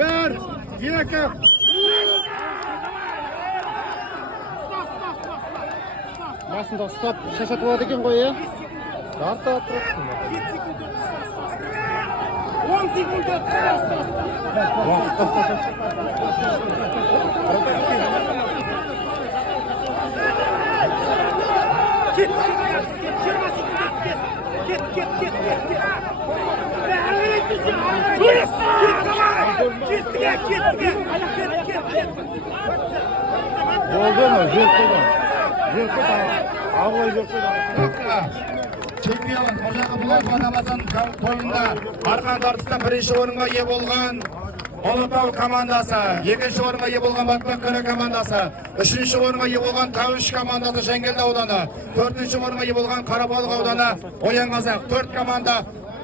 Bir, iki. Басында ұстап шашатып алады екен ғой, е? Жарты атырып. 10 секунд Чемпион Қожа Бұлай Рамазан тойында арқан тартыста бірінші орынға ие болған Ұлытау командасы, екінші орынға ие болған Батпаққара командасы, үшінші орынға ие болған Тауыш командасы Жангелді ауданы, төртінші орынға ие болған Қарабалық ауданы Оян Қазақ. 4 команда